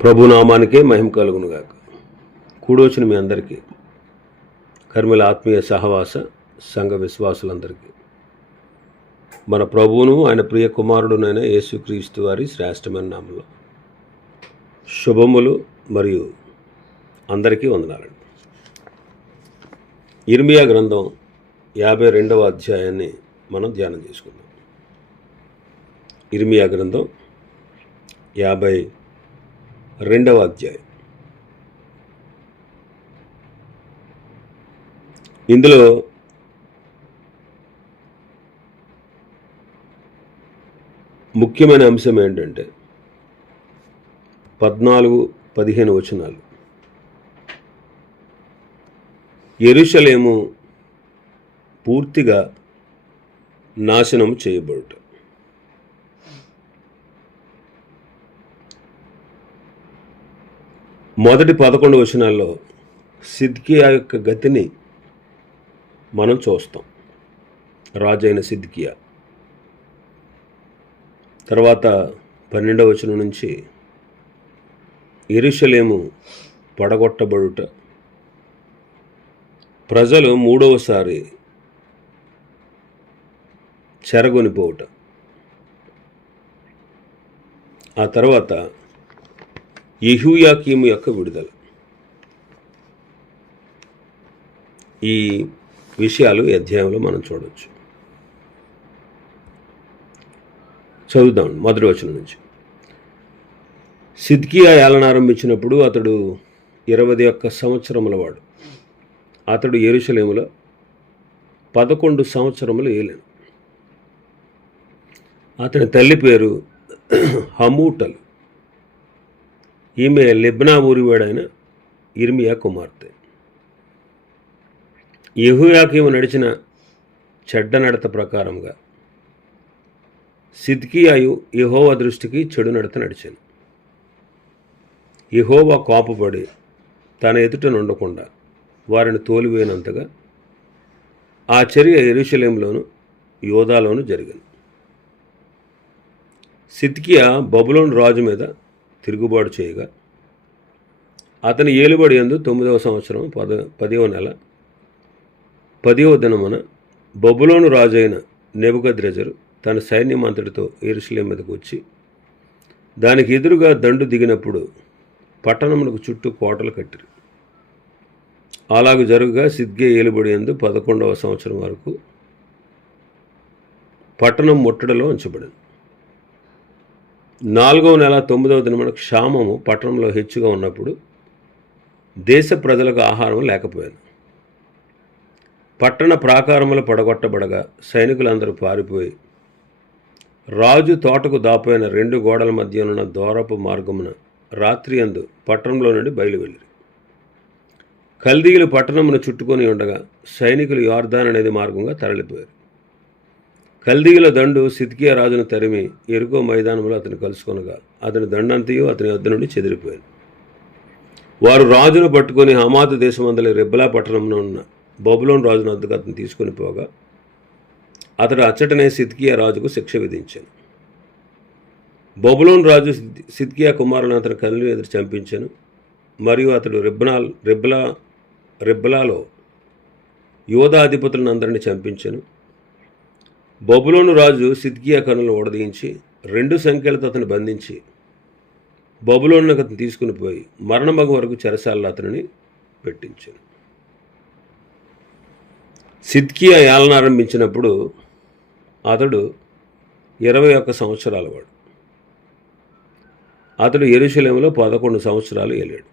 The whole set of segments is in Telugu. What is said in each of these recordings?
ప్రభునామానికే మహిమ కలుగునుగాక. కూడొచ్చిన మీ అందరికీ, కర్మల ఆత్మీయ సహవాస సంఘ విశ్వాసులందరికీ మన ప్రభువును ఆయన ప్రియ కుమారుడునైన యేసుక్రీస్తు వారి శ్రేష్టమైన నామంలో శుభములు మరియు అందరికీ వందనాలండి. ఇర్మియా గ్రంథం 52వ అధ్యాయాన్ని మనం ధ్యానం చేసుకుందాం. ఇర్మియా గ్రంథం 52వ అధ్యాయం. ఇందులో ముఖ్యమైన అంశం ఏంటంటే 14-15 వచనాలు. యెరూషలేము పూర్తిగా నాశనం చేయబడుట. మొదటి 11 వచనాల్లో సిద్కియా యొక్క గతిని మనం చూస్తాం. రాజైన సిద్కియా తర్వాత 12వ వచనం నుంచి యెరూషలేము పడగొట్టబడుట, ప్రజలు మూడవసారి చెరగొనిపోవుట, ఆ తర్వాత యెహోయాకీము యొక్క విడుదల. ఈ విషయాలు ఈ అధ్యాయంలో మనం చూడవచ్చు. చదువుదాం మొదటి వచనం నుంచి. సిద్కియా ఏలనారంభించినప్పుడు అతడు 21 సంవత్సరముల వాడు. అతడు యెరూషలేములో 11 సంవత్సరములు ఏలాను. అతని తల్లి పేరు హమూటలు. ఈమె లిబ్నా ఊరివాడైన ఇర్మియా కుమార్తె. యెహోయాకీము నడిచిన చెడ్డ నడత ప్రకారంగా సిద్కియాయు యెహోవా దృష్టికి చెడు నడత నడిచాను. యెహోవా కోపపడి తన ఎదుట నుండకుండా వారిని తోలివేయనంతగా ఆ చర్య యెరూషలేములోను యోదాలోను జరిగింది. సిద్కియా బబులోను రాజు మీద తిరుగుబాటు చేయగా అతని ఏలుబడి యందు 9వ సంవత్సరం 10వ నెల 10వ దినమున బబులోను రాజు అయిన నెబుకద్రెజరు తన సైన్యమంతటితో యెరూషలేము మీదకు వచ్చి దానికి ఎదురుగా దండు దిగినప్పుడు పట్టణమునకు చుట్టూ కోటలు కట్టిరి. అలాగు జరుగుగా సిద్కియా ఏలుబడి యందు 11వ సంవత్సరం వరకు పట్టణం ముట్టడిలో ఉంచబడింది. 4వ నెల 9వ దినమున క్షామము పట్టణంలో హెచ్చుగా ఉన్నప్పుడు దేశ ప్రజలకు ఆహారం లేకపోయాను. పట్టణ ప్రాకారములు పడగొట్టబడగా సైనికులందరూ పారిపోయి రాజు తోటకు దాపోయిన 2 గోడల మధ్య ఉన్న దూరపు మార్గమున రాత్రి యందు పట్టణంలో నుండి బయలువెళ్ళిరి. కల్దీయులు పట్టణమును చుట్టుకొని ఉండగా సైనికులు యోర్దాను నది మార్గంగా తరలిపోయారు. కల్దీయుల దండు సిద్కియా రాజును తరిమి యెరికో మైదానంలో అతను కలుసుకొనగా అతని దండంతయు అతని వద్ద నుండి చెదిరిపోయాను. వారు రాజును పట్టుకొని హమాతు దేశమందలి రిబ్లా పట్టణంలో ఉన్న బబులోను రాజును వద్దకు అతను తీసుకొని పోగా అతడు అచ్చటనే సిద్కియా రాజుకు శిక్ష విధించాను. బబులోను రాజు సిద్కియా కుమారులను అతని కళ్ళు ఎదురు చంపించాను. మరియు అతడు రిబ్లాలో యోధా అధిపతులను అందరినీ చంపించాను. బబులోను రాజు సిద్కియా కనులు ఓడదీయించి 2 సంఖ్యలతో అతను బంధించి బబులోనుకు అతను తీసుకుని పోయి మరణమగు వరకు చెరసాలలో అతనిని పెట్టించాను. సిద్కియా ఏలనారంభించినప్పుడు అతడు 21 సంవత్సరాల వాడు. అతడు యెరూషలేములో 11 సంవత్సరాలు ఏలాడు.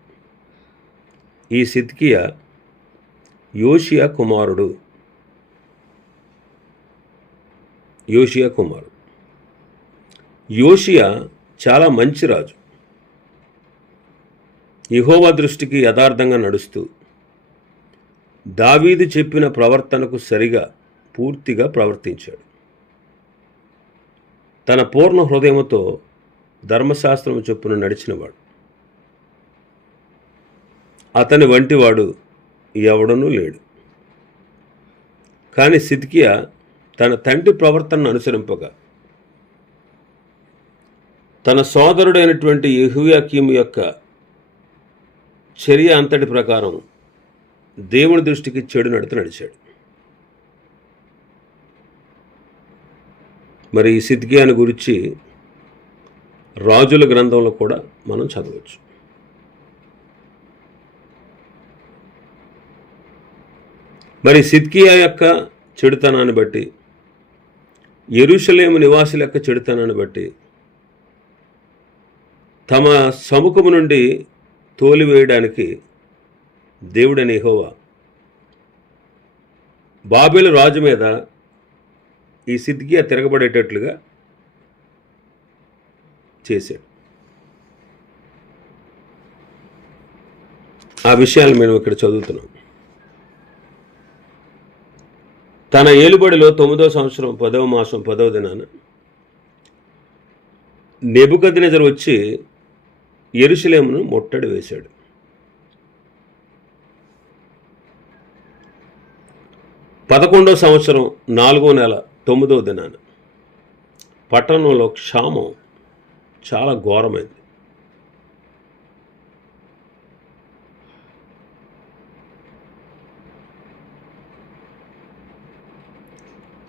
ఈ సిద్కియా యోషియా కుమారుడు. యోషియా చాలా మంచి రాజు. యెహోవా దృష్టికి యథార్థంగా నడుస్తూ దావీదు చెప్పిన ప్రవర్తనకు సరిగా పూర్తిగా ప్రవర్తించాడు. తన పూర్ణ హృదయముతో ధర్మశాస్త్రము చొప్పున నడిచినవాడు. అతని వంటివాడు ఎవడనూ లేడు. కానీ సిద్కియా తన తండ్రి ప్రవర్తనను అనుసరింపగా తన సోదరుడైనటువంటి యెహోయాకీము యొక్క చర్య అంతటి ప్రకారం దేవుని దృష్టికి చెడు నడత నడిచాడు. మరి ఈ సిద్కియాను గురించి రాజుల గ్రంథంలో కూడా మనం చదవచ్చు. మరి సిద్కియా యొక్క చెడుతనాన్ని బట్టి, యెరూషలేము నివాసుల యొక్క చెడుతనాన్ని బట్టి తమ సముఖము నుండి తోలివేయడానికి దేవుడైన యెహోవా బాబేలు రాజు మీద ఈ సిద్కియా తిరగబడేటట్లుగా చేశాడు. ఆ విషయాలు మేము ఇక్కడ చదువుతున్నాం. తన ఏలుబడిలో 9వ సంవత్సరం 10వ మాసం 10వ దినాన నెబుకద్నెజరు వచ్చి యెరూషలేమును ముట్టడి వేశాడు. పదకొండవ సంవత్సరం 4వ నెల 9వ దినాన పట్టణంలో క్షామం చాలా ఘోరమైంది.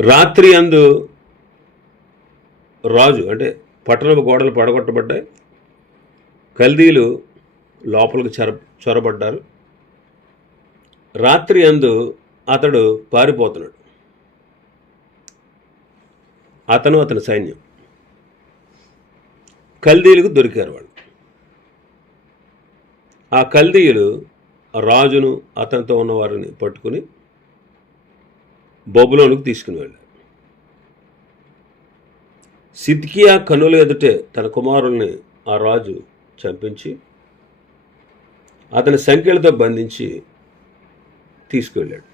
రాత్రి అందు రాజు అంటే పట్టణపు గోడలు పడగొట్టబడ్డాయి. కల్దీలు లోపలికి చొరబడ్డారు. రాత్రి అందు అతడు పారిపోతున్నాడు. అతని సైన్యం కల్దీలకు దొరికారు. వాళ్ళు ఆ కల్దీయులు రాజును అతనితో ఉన్న వారిని పట్టుకుని బబులోనుకు తీసుకుని వెళ్ళారు. సిద్కియా కన్నుల ఎదుటే తన కుమారుల్ని ఆ రాజు చంపించి అతని సంఖ్యలతో బంధించి తీసుకువెళ్ళాడు.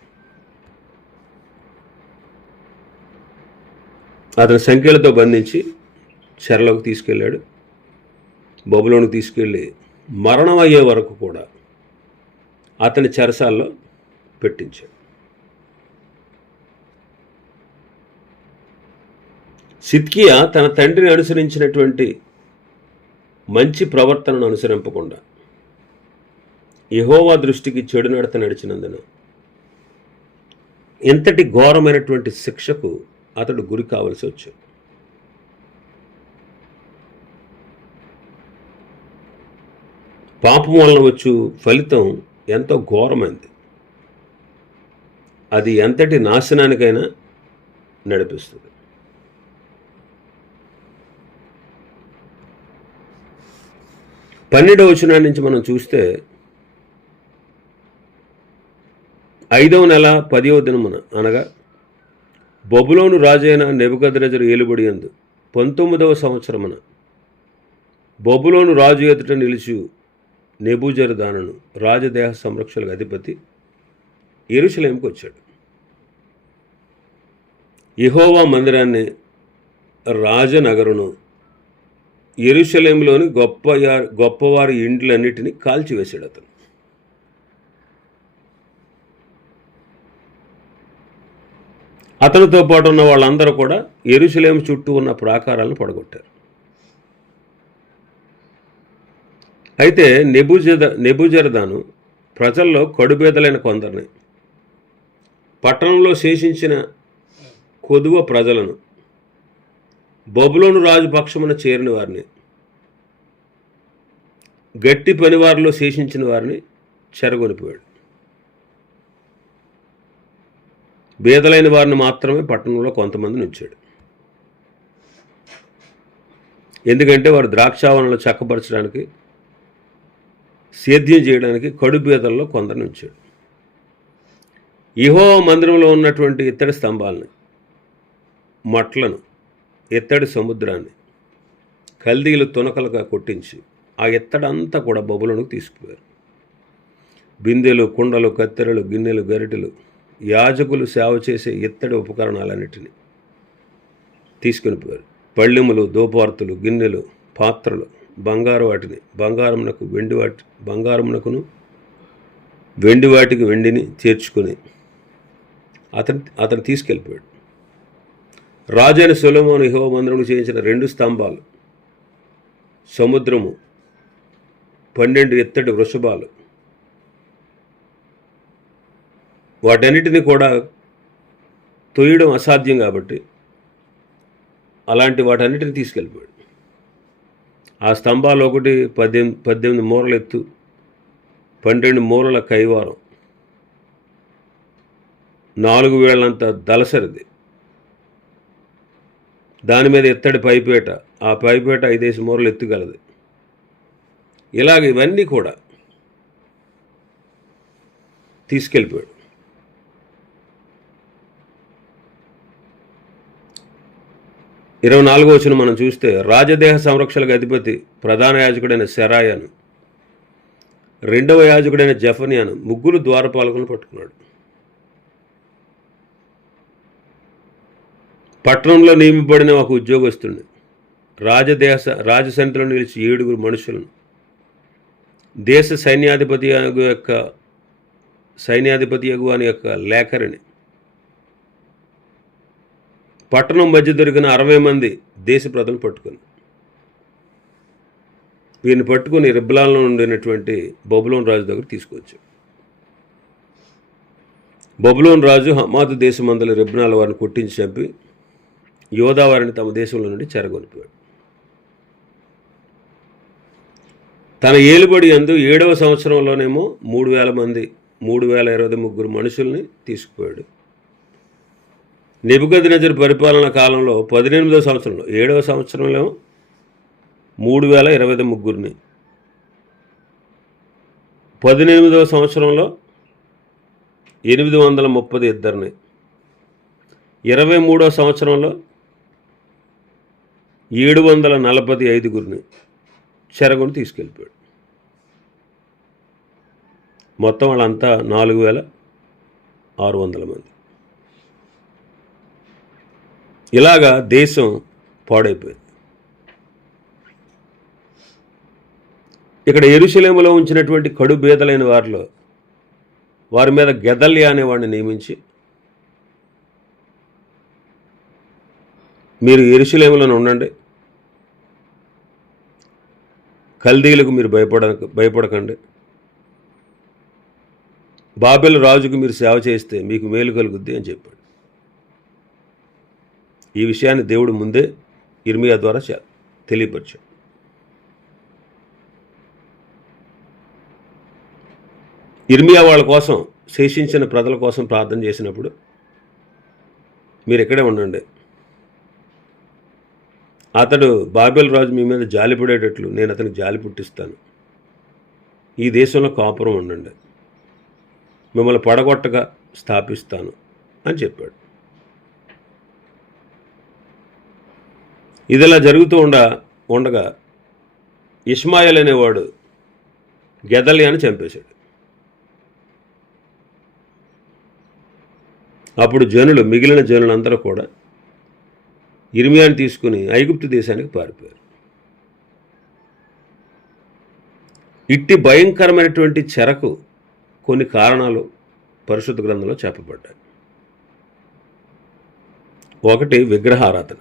అతని సంఖ్యలతో బంధించి చెరలోకి తీసుకెళ్ళాడు. బబులోనుకు తీసుకెళ్ళి మరణం అయ్యే వరకు కూడా అతని చెరసాల్లో పెట్టించాడు. సిద్కియా తన తండ్రిని అనుసరించినటువంటి మంచి ప్రవర్తనను అనుసరింపకుండా యెహోవా దృష్టికి చెడు నడత నడిచినందున ఎంతటి ఘోరమైనటువంటి శిక్షకు అతడు గురి కావలసి వచ్చాడు. పాపం వలన వచ్చు ఫలితం ఎంతో ఘోరమైంది. అది ఎంతటి నాశనానికైనా నడిపిస్తుంది. పన్నెండవ వచనం నుంచి మనం చూస్తే 5వ నెల 10వ దినమున అనగా బబులోను రాజైన నెబుకద్నెజరు ఏలుబడి యందు 19వ సంవత్సరమున బబులోను రాజు ఎదుట నిలిచి నెబూజరదానును రాజదేహ సంరక్షకులకు అధిపతి యెరూషలేముకు వచ్చాడు. యెహోవా మందిరాన్ని, రాజనగరును, యెరూషలేములోని గొప్పవారి ఇండ్లన్నిటినీ కాల్చివేశాడు. అతను అతనితో పాటు ఉన్న వాళ్ళందరూ కూడా యెరూషలేము చుట్టూ ఉన్న ప్రాకారాలను పడగొట్టారు. అయితే నెబూజరదాను ప్రజల్లో కడుబేదలైన కొందరిని, పట్టణంలో శేషించిన కొదువ ప్రజలను, బబులోను రాజు పక్షమున చేరిన వారిని, గట్టి పనివారిలో శేషించిన వారిని చెరగొనిపోయాడు. బేదలైన వారిని మాత్రమే పట్టణంలో కొంతమందిని ఉంచాడు. ఎందుకంటే వారు ద్రాక్షావనంలో చక్కపరచడానికి, సేద్యం చేయడానికి కడుబేదల్లో కొందరిని ఉంచాడు. యెహోవా మందిరంలో ఉన్నటువంటి ఇత్తడి స్తంభాలని, మట్లను, ఇత్తడి సముద్రాన్ని కల్దీలు తునకలుగా కొట్టించి ఆ ఇత్తడంతా కూడా బబులోనుకు తీసుకుపోయారు. బిందెలు, కుండలు, కత్తెరలు, గిన్నెలు, గరిటెలు, యాజకులు సేవ చేసే ఇత్తడి ఉపకరణాలన్నిటినీ తీసుకుని పోయారు. పళ్ళెములు, దోపార్తులు, గిన్నెలు, పాత్రలు, బంగారు వాటిని బంగారమునకు, బంగారమునకును వెండి వాటికి వెండిని చేర్చుకుని అతను తీసుకెళ్ళిపోయాడు. రాజైన సొలొమోను యెహోవా మందిరమును చేయించిన 2 స్తంభాలు సముద్రము, 12 ఎత్తడి వృషభాలు, వాటన్నిటిని కూడా తొయ్యడం అసాధ్యం కాబట్టి అలాంటి వాటన్నిటిని తీసుకెళ్ళిపోయాడు. ఆ స్తంభాలు ఒకటి 18 మూరల ఎత్తు, 12 మూరల కైవారం, 4 వేళ్లంత దలసరిది, దాని మీద ఎత్తడి పైపేట, ఆ పైపేట 5 మూరలు ఎత్తుగలది. ఇలాగ ఇవన్నీ కూడా తీసుకెళ్ళిపోయాడు. ఇరవై 24వ వచనం మనం చూస్తే, రాజదేహ సంరక్షణకు అధిపతి ప్రధాన యాజకుడైన శెరాయాను, 2వ యాజకుడైన జెఫన్యాను, 3 ద్వారపాలకులను పట్టుకున్నాడు. పట్టణంలో నియమింపబడిన ఒక ఉద్యోగస్తుడిని, రాజసన్నిధిలో నిలిచి 7 మనుషులను, దేశ సైన్యాధిపతి అని యొక్క లేఖరిని, పట్టణం మధ్య దొరికిన 60 మంది దేశ ప్రజలను పట్టుకుని, వీరిని పట్టుకుని రిబ్లాలో ఉండినటువంటి బబులోను రాజు దగ్గర తీసుకొచ్చాడు. బబులోను రాజు హమాతు దేశమందలి రిబ్నాల వారిని కొట్టించి చంపి యోధా వారిని తమ దేశంలో నుండి చెరగొనిపోయాడు. తన ఏలుబడి యందు 7వ సంవత్సరంలోనేమో 3,000 మంది, 3,023 మనుషుల్ని తీసుకుపోయాడు. నెబుకద్నెజరు పరిపాలన కాలంలో 18వ సంవత్సరంలో, 7వ సంవత్సరంలో 3,023, 18వ సంవత్సరంలో 832, 23వ సంవత్సరంలో 745 చెరగొని తీసుకెళ్ళిపోయాడు. మొత్తం వాళ్ళంతా 4,600 మంది. ఇలాగా దేశం పాడైపోయింది. ఇక్కడ యెరూషలేములో ఉంచినటువంటి కడు బేదలైన వారి మీద గెదల్యా అనేవాడిని నియమించి, మీరు యెరూషలేములోనే ఉండండి, కల్దీలకు మీరు భయపడకండి, బాబెలు రాజుకు మీరు సేవ చేస్తే మీకు మేలు కలుగుద్ది అని చెప్పాడు. ఈ విషయాన్ని దేవుడు ముందే ఇర్మియా ద్వారా తెలియపరిచాడు. ఇర్మియా వాళ్ళ కోసం, శేషించిన ప్రజల కోసం ప్రార్థన చేసినప్పుడు, మీరు ఇక్కడే ఉండండి, అతడు బాబెల్ రాజు మీ మీద జాలిపడేటట్లు నేను అతనికి జాలి పుట్టిస్తాను, ఈ దేశంలో కాపురం ఉండండి, మిమ్మల్ని పడగొట్టగా స్థాపిస్తాను అని చెప్పాడు. ఇదిలా జరుగుతూ ఉండగా ఇష్మాయేల్ అనేవాడు గెదల్యాని చంపేశాడు. అప్పుడు మిగిలిన జనులందరూ కూడా ఇర్మియాని తీసుకుని ఐగుప్తు దేశానికి పారిపోయారు. ఇట్టి భయంకరమైనటువంటి చెరకు కొన్ని కారణాలు పరిశుద్ధ గ్రంథంలో చెప్పబడ్డాయి. ఒకటి విగ్రహారాధన.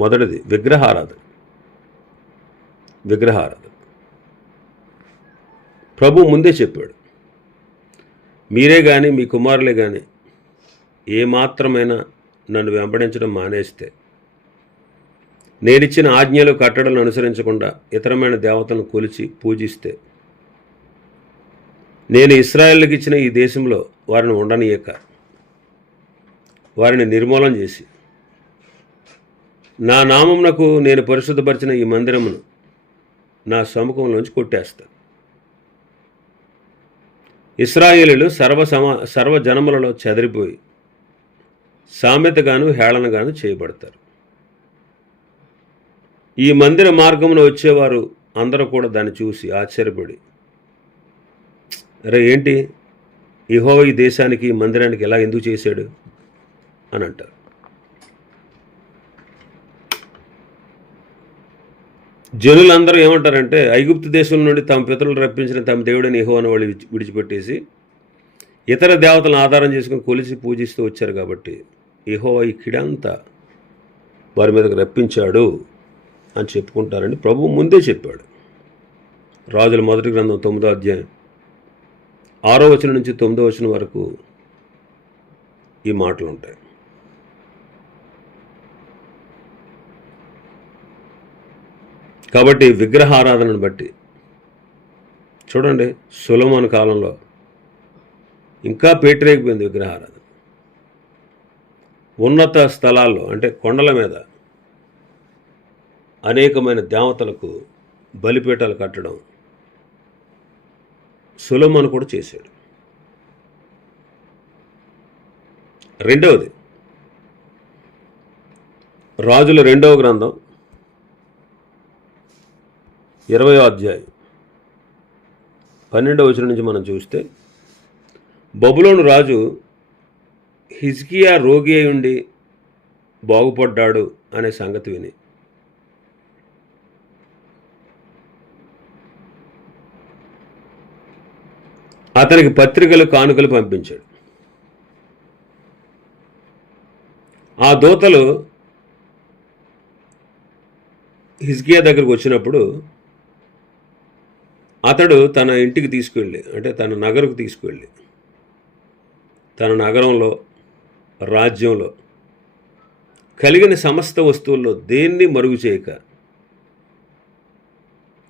మొదటిది విగ్రహారాధన. ప్రభు ముందే చెప్పాడు, మీరే కానీ మీ కుమారులే కానీ ఏమాత్రమైనా నన్ను వెంబడించడం మానేస్తే, నేనిచ్చిన ఆజ్ఞలు కట్టడలను అనుసరించకుండా ఇతరమైన దేవతలను కొలిచి పూజిస్తే, నేను ఇశ్రాయేలుకి ఇచ్చిన ఈ దేశంలో వారిని ఉండనీయక వారిని నిర్మూలన చేసి నా నామమునకు నేను పరిశుద్ధపరిచిన ఈ మందిరమును నా సముఖంలోంచి కొట్టేస్తాను. ఇశ్రాయేలీయులు సర్వ జనములలో చెదిరిపోయి సామెతగాను హేళనగాను చేయబడతారు. ఈ మందిర మార్గమున వచ్చేవారు అందరూ కూడా దాన్ని చూసి ఆశ్చర్యపడి, అరే ఏంటి యెహోవా ఈ దేశానికి, ఈ మందిరానికి ఎలా ఎందుకు చేశాడు అని అంటారు. జనులందరూ ఏమంటారంటే, ఐగుప్తు దేశం నుండి తమ పితరులు రప్పించిన తమ దేవుడని యెహోవాను వాళ్ళు విడిచిపెట్టేసి ఇతర దేవతలను ఆధారం చేసుకుని కొలిసి పూజిస్తూ వచ్చారు కాబట్టి యెహోవా ఈ కిడంతా వారి మీదకి రప్పించాడు అని చెప్పుకుంటారని ప్రభువు ముందే చెప్పాడు. రాజుల మొదటి గ్రంథం 9వ అధ్యాయం 6వ వచనం నుంచి 9వ వచనం వరకు ఈ మాటలు ఉంటాయి. కాబట్టి విగ్రహారాధనను బట్టి చూడండి, సొలొమోను కాలంలో ఇంకా పేటరేగిపోయింది విగ్రహారాధన. ఉన్నత స్థలాల్లో అంటే కొండల మీద అనేకమైన దేవతలకు బలిపీఠాలు కట్టడం సొలొమోను కూడా చేశాడు. రెండవది, రాజుల 2వ గ్రంథం 20వ అధ్యాయం 12వ వచనం నుంచి మనం చూస్తే, బబులోను రాజు హిజ్కియా రోగి అయి ఉండి బాగుపడ్డాడు అనే సంగతి విని అతనికి పత్రికలు కానుకలు పంపించాడు. ఆ దూతలు హిజ్కియా దగ్గరకు వచ్చినప్పుడు అతడు తన ఇంటికి తీసుకువెళ్ళి, అంటే తన నగరకు తీసుకువెళ్ళి, తన నగరంలో రాజ్యంలో కలిగిన సమస్త వస్తువుల్లో దేన్ని మరుగు చేయక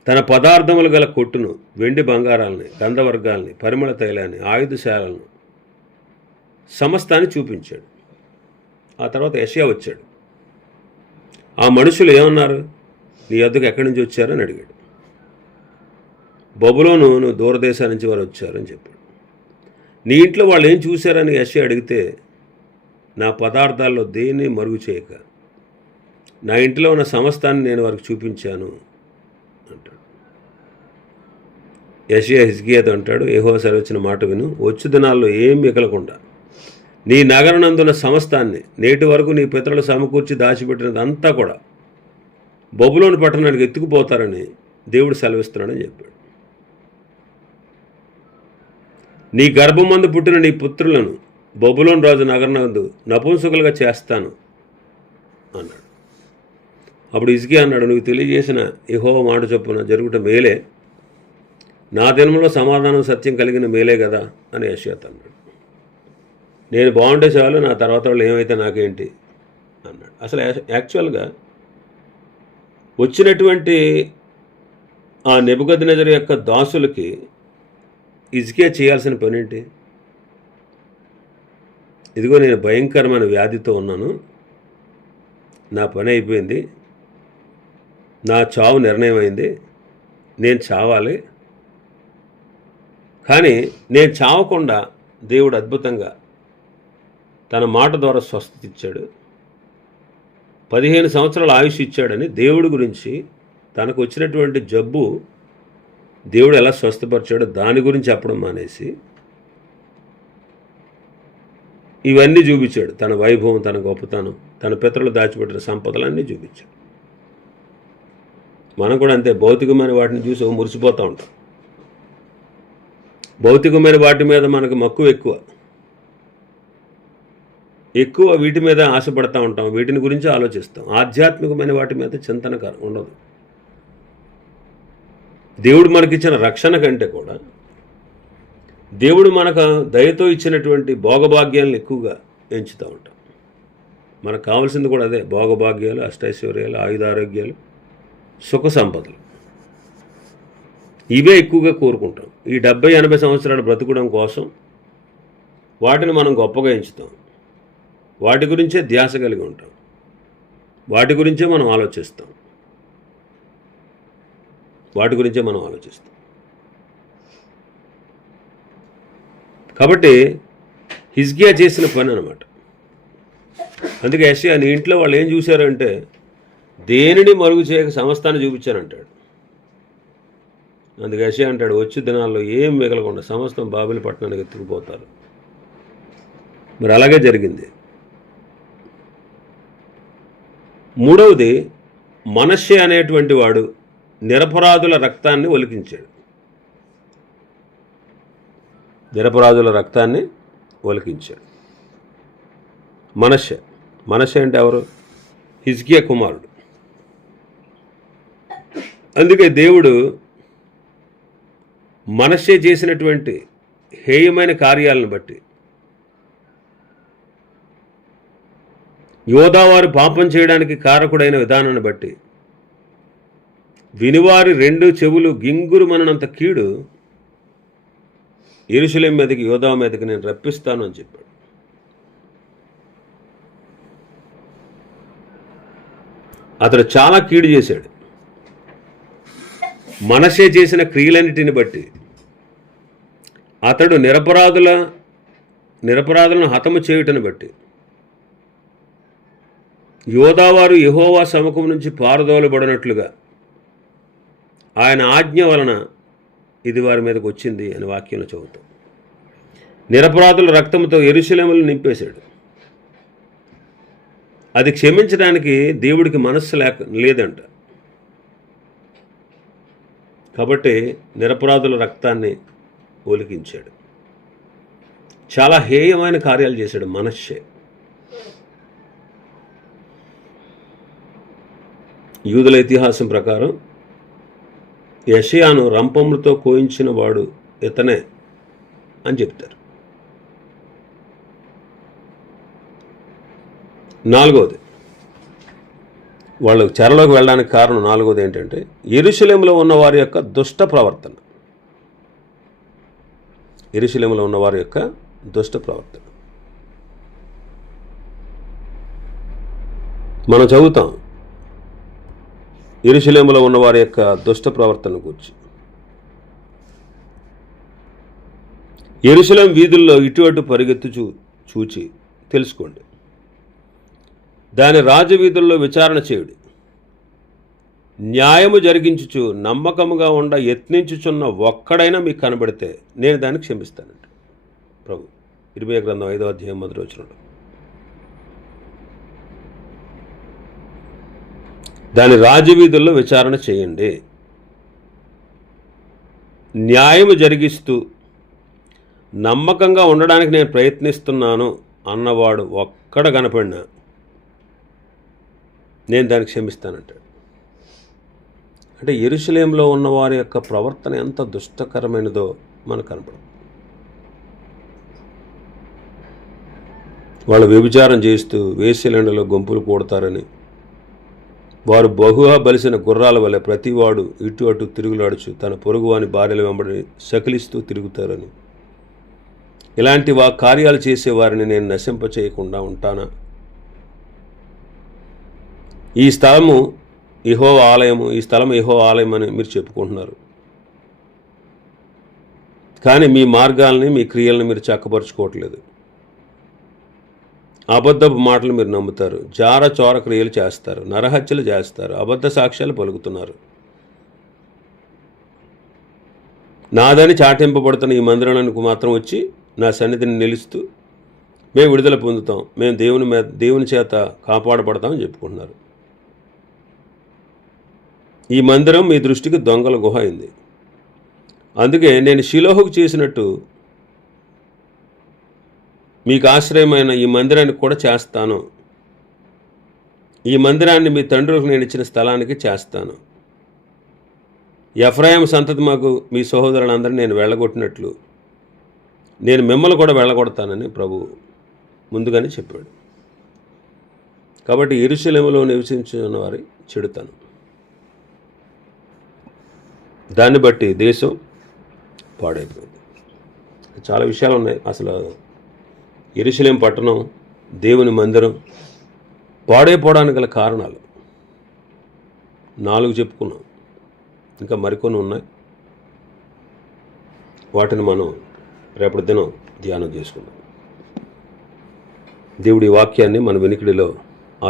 తన పదార్థములు గల కొట్టును, వెండి బంగారాలని, గంధవర్గాల్ని, పరిమళ తైలాన్ని, ఆయుధశాలను సమస్తాన్ని చూపించాడు. ఆ తర్వాత యెషయా వచ్చాడు. ఆ మనుషులు ఏమన్నారు? నీ వద్దకు ఎక్కడి నుంచి వచ్చారని అడిగాడు. బబులోను దూరదేశాల నుంచి వారు వచ్చారని చెప్పాడు. నీ ఇంట్లో వాళ్ళు ఏం చూశారని యెషయా అడిగితే, నా పదార్థాల్లో దేన్ని మరుగు చేయక నా ఇంట్లో ఉన్న సమస్తాన్ని నేను వారికి చూపించాను అంటాడు. యెషయా హిజ్కియాతో అంటాడు, యెహోవా సెలవిచ్చిన మాట విను, వచ్చు దినాల్లో ఏం మిగలకుండా నీ నగరనందున్న సమస్తాన్ని నేటి వరకు నీ పితరులు సమకూర్చి దాచిపెట్టినదంతా కూడా బబులోను పట్టణానికి ఎత్తుకుపోతారని దేవుడు సెలవిస్తున్నాడని చెప్పాడు. నీ గర్భమందు పుట్టిన నీ పుత్రులను బబులోను రాజు నగరనందు నపుంసకులుగా చేస్తాను అన్నాడు. అప్పుడు హిజ్కియా అన్నాడు, నువ్వు తెలియజేసిన యెహోవా మాట చొప్పున జరుగుట మేలే, నా దినంలో సమాధానం సత్యం కలిగిన మేలే కదా అని యెషయా అన్నాడు. నేను బాగుంటే చాలు, నా తర్వాత వాళ్ళు ఏమైతే నాకేంటి అన్నాడు. అసలు యాక్చువల్గా వచ్చినటువంటి ఆ నెబుకద్నెజరు యొక్క దాసులకి హిజ్కియా చేయాల్సిన పని ఏంటి? ఇదిగో నేను భయంకరమైన వ్యాధితో ఉన్నాను, నా పని అయిపోయింది, నా చావు నిర్ణయం అయింది, నేను చావాలి, కానీ నేను చావకుండా దేవుడు అద్భుతంగా తన మాట ద్వారా స్వస్థత ఇచ్చాడు, 15 సంవత్సరాల ఆయుష్ ఇచ్చాడని దేవుడి గురించి, తనకు వచ్చినటువంటి జబ్బు దేవుడు ఎలా స్వస్థపరిచాడో దాని గురించి చెప్పడం మానేసి ఇవన్నీ చూపించాడు. తన వైభవం, తన గొప్పతనం, తన పితరులు దాచిపెట్టిన సంపదలన్నీ చూపించాడు. మనం కూడా అంతే, భౌతికమైన వాటిని చూసి మురిసిపోతూ ఉంటాం. భౌతికమైన వాటి మీద మనకు మక్కువ ఎక్కువ వీటి మీద ఆశపడతా ఉంటాం, వీటిని గురించి ఆలోచిస్తాం. ఆధ్యాత్మికమైన వాటి మీద చింతన ఉండదు. దేవుడు మనకిచ్చిన రక్షణ కంటే కూడా దేవుడు మనకు దయతో ఇచ్చినటువంటి భోగభాగ్యాలను ఎక్కువగా ఎంచుతూ ఉంటాం. మనకు కావాల్సింది కూడా అదే, భోగభాగ్యాలు, అష్టైశ్వర్యాలు, ఆయుధారోగ్యాలు, సుఖ సంపదలు, ఇవే ఎక్కువగా కోరుకుంటాం. ఈ 70-80 సంవత్సరాలు బ్రతకడం కోసం వాటిని మనం గొప్పగా ఎంచుతాం. వాటి గురించే ధ్యాస కలిగి ఉంటాం, వాటి గురించే మనం ఆలోచిస్తాం. కాబట్టి హిజ్కియా చేసిన పని అన్నమాట. అందుకే యెషయా, నీ ఇంట్లో వాళ్ళు ఏం చూశారంటే, దేనిని మరుగు చేయక సమస్తాన్ని చూపించానంటాడు. అందుకే యెషయా అంటాడు, వచ్చే దినాల్లో ఏం మిగలకుండా సమస్తం బాబెలు పట్టణానికి ఎత్తుకుపోతారు. మరి అలాగే జరిగింది. మూడవది, మనష్షే అనేటువంటి వాడు నిరపరాధుల రక్తాన్ని ఒలికించాడు. మనష్షే అంటే ఎవరు? హిజ్కియా కుమారుడు. అందుకే దేవుడు మనష్షే చేసినటువంటి హేయమైన కార్యాలను బట్టి, యోధావారు పాపం చేయడానికి కారకుడైన విధానాన్ని బట్టి, వినివారి 2 చెవులు గింగురుమనంత కీడు యెరూషలేము మీదకి, యోధా మీదకి నేను రప్పిస్తాను అని చెప్పాడు. అతడు చాలా కీడు చేశాడు. మనష్షే చేసిన క్రియలన్నిటిని బట్టి అతడు నిరపరాధులను హతము చేయుటను బట్టి యోధావారు యెహోవా సముఖం నుంచి పారదోలబడినట్లుగా ఆయన ఆజ్ఞ వలన ఇది వారి మీదకి వచ్చింది అని వాక్యంలో చదువుతాం. నిరపరాధుల రక్తంతో యెరూషలేమును నింపేశాడు. అది క్షమించడానికి దేవుడికి మనస్సు లేదంట. కాబట్టి నిరపరాధుల రక్తాన్ని ఒలికించాడు. చాలా హేయమైన కార్యాలు చేశాడు మనష్షే. యూదుల ఇతిహాసం ప్రకారం యెషయాను రంపములతో కోయించిన వాడు ఇతనే అని చెప్తారు. 4వది, వాళ్ళు చెరలోకి వెళ్ళడానికి కారణం 4వది ఏంటంటే యెరూషలేములో ఉన్న వారి యొక్క దుష్ట ప్రవర్తన. యెరూషలేములో ఉన్న వారి యొక్క దుష్ట ప్రవర్తన మనం చదువుతాం. యెరూషలేములో ఉన్న వారి యొక్క దుష్ట ప్రవర్తన గురించి. యెరూషలేము వీధుల్లో ఇటు అటు పరిగెత్తు చూచి తెలుసుకోండి. దాని రాజవీధుల్లో విచారణ చేయుడి. న్యాయము జరిగించుచు నమ్మకముగా ఉండ యత్నించుచున్న ఒక్కడైనా మీకు కనబడితే నేను దాన్ని క్షమిస్తానంట ప్రభు. ఇర్మీయా గ్రంథం 5వ అధ్యాయం 1వ వచనంలో. దాని రాజవీధుల్లో విచారణ చేయండి. న్యాయము జరిగిస్తూ నమ్మకంగా ఉండడానికి నేను ప్రయత్నిస్తున్నాను అన్నవాడు ఒక్కడ కనపడినా నేను దాన్ని క్షమిస్తానంటాడు. అంటే యెరూషలేములో ఉన్న వారి యొక్క ప్రవర్తన ఎంత దుష్టకరమైనదో మనకు కనపడదు. వాళ్ళు వ్యభిచారం చేస్తూ వేశ్యలండలో గుంపులు కూడతారని, వారు బహుగా బలిసిన గుర్రాల వల్ల ప్రతివాడు ఇటు అటు తిరుగులాడుచు తన పొరుగువాని భార్యల వెంబడి సకిలిస్తూ తిరుగుతారని, ఇలాంటి కార్యాలు చేసే వారిని నేను నశింపచేయకుండా ఉంటానా? ఈ స్థలము యెహోవా ఆలయము, ఈ స్థలం యెహోవా ఆలయం అని మీరు చెప్పుకుంటున్నారు, కానీ మీ మార్గాల్ని మీ క్రియలను మీరు చక్కపరుచుకోవట్లేదు. అబద్ధపు మాటలు మీరు నమ్ముతారు, జార చోర క్రియలు చేస్తారు, నరహత్యలు చేస్తారు, అబద్ధ సాక్ష్యాలు పలుకుతున్నారు. నాదని చాటింపబడుతున్న ఈ మందిరానికి మాత్రం వచ్చి నా సన్నిధిని నిలుస్తూ మేము విడుదల పొందుతాం, మేము దేవుని చేత కాపాడబడతామని చెప్పుకుంటున్నారు. ఈ మందిరం మీ దృష్టికి దొంగల గుహ అయింది. అందుకే నేను షిలోహుకు చేసినట్టు మీకు ఆశ్రయమైన ఈ మందిరానికి కూడా చేస్తాను. ఈ మందిరాన్ని మీ తండ్రులకు నేను ఇచ్చిన స్థలానికి చేస్తాను. ఎఫ్రాయిము సంతతి మాకు మీ సహోదరులందరినీ నేను వెళ్ళగొట్టినట్లు నేను మిమ్మల్ని కూడా వెళ్ళగొడతానని ప్రభు ముందుగానే చెప్పాడు. కాబట్టి యెరూషలేములో నివసించున్న వారి చెడుతాను. దాన్ని బట్టి దేశం పాడైపోయింది. చాలా విషయాలు ఉన్నాయి. అసలు యెరూషలేము పట్టణం, దేవుని మందిరం పాడైపోవడానికి గల కారణాలు 4 చెప్పుకున్నాం. ఇంకా మరికొన్ని ఉన్నాయి. వాటిని మనం రేపటి దినం ధ్యానం చేసుకుందాం. దేవుడి వాక్యాన్ని మన వెనుకడిలో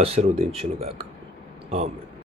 ఆశీర్వదించునుగాక. ఆమేన్.